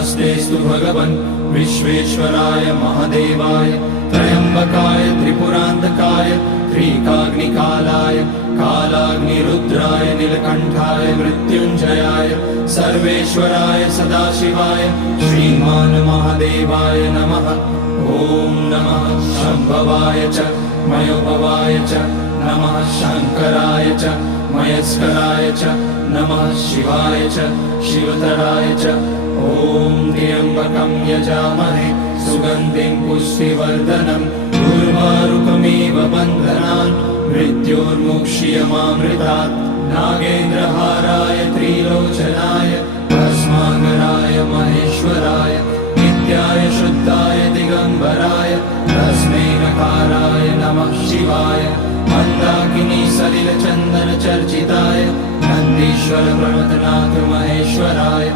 नमस्तेस्तु भगवन् विश्वेश्वराय महादेवाय त्र्यम्बकाय त्रिपुरान्तकाय त्रिकाग्निकालाय कालाग्निरुद्राय नीलकण्ठाय मृत्युञ्जयाय सर्वेश्वराय सदाशिवाय श्रीमान् महादेवाय नमः। ॐ नमः शम्भवाय च मयोभवाय च नमः शङ्कराय च मयस्कराय च नमः शिवाय च शिवतराय च। ॐ त्र्यम्बकं यजामहे सुगन्धिं पुष्टिवर्धनम् उर्वारुकमिव बन्धनान् मृत्योर्मुक्ष्यमामृतात्। नागेन्द्रहाराय त्रिलोचनाय भस्माकराय महेश्वराय नित्याय शुद्धाय दिगम्बराय तस्मै नकाराय नमः शिवाय। मन्दाकिनी सलिलचन्दन चर्चिताय नन्दीश्वर प्रमथनाथ महेश्वराय